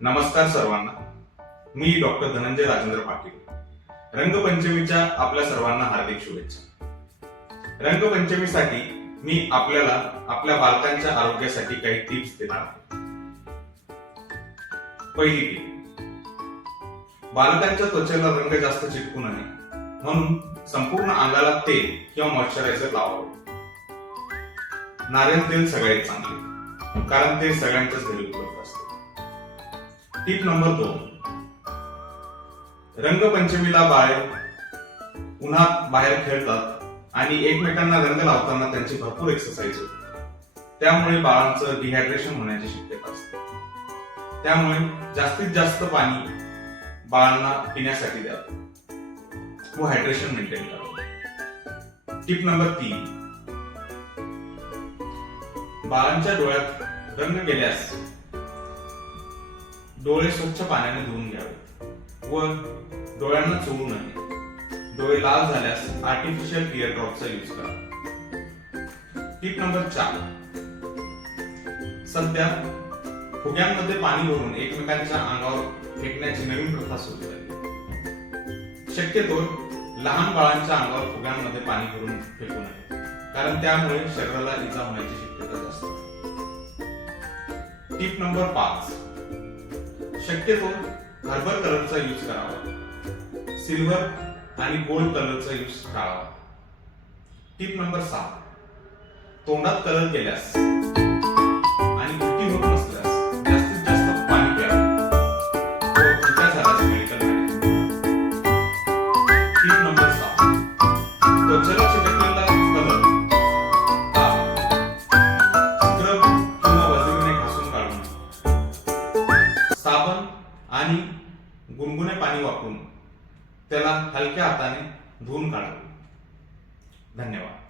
नमस्कार सर्वांना. मी डॉक्टर धनंजय राजेंद्र पाटील. रंगपंचमीच्या आपल्या सर्वांना हार्दिक शुभेच्छा. रंगपंचमीसाठी मी आपल्याला आपल्या बालकांच्या आरोग्यासाठी काही टिप्स देणार आहे. पहिली टीप, बालकांच्या त्वचेला रंग जास्त चिटकू नये म्हणून संपूर्ण अंगाला तेल किंवा मॉइश्चरायझर लावावे. नारळ तेल सगळ्यात चांगले, कारण ते सगळ्यांच्याच घरी उपलब्ध असते. टीप नंबर 2, रंगपंचमीला बाळे उन्हात बाहेर खेळतात आणि एकमेकांना रंग लावताना त्यांची भरपूर एक्सरसाइज होते. त्यामुळे बाळांचं डिहायड्रेशन होण्याची शक्यता असते. त्यामुळे जास्तीत जास्त पाणी बाळांना पिण्यासाठी द्यावं व हायड्रेशन मेंटेन करावं. टिप नंबर 3, बाळांच्या डोळ्यात रंग गेल्यास डोळे स्वच्छ पाण्याने धुवून घ्यावे व डोळ्यांना चोळू नये. डोळे लाल झाल्यास आर्टिफिशियल टीयर ड्रॉपचा यूज करा. टिप नंबर 4, सध्या फुग्यांमध्ये पाणी भरून एकमेकांच्या अंगावर फेकण्याची नवीन प्रथा सुरू झाली. शक्यतो लहान बाळांच्या अंगावर फुग्यांमध्ये पाणी भरून फेकू नये, कारण त्यामुळे शरीराला इजा होण्याची शक्यता जास्त आहे. टिप नंबर 5, शक्यतो हर्बल कलरचा यूज करावा. सिल्वर आणि गोल्ड कलरचा यूज टाळावा. टिप नंबर 7, तोंडात कलर केल्यास आणि उलटी होत नसल्यास जास्तीत जास्त पाणी प्यावे व उलट्या झाल्यास मेडिकल मॅनेजमेंट. टिप नंबर 7, त्वचेला चिकटलेला कलर हा स्क्रब किंवा वजनीने घासून काढून साबण आणि गुनगुने पाणी वापरून त्याला हलक्या हाताने धुवून काढावे. धन्यवाद.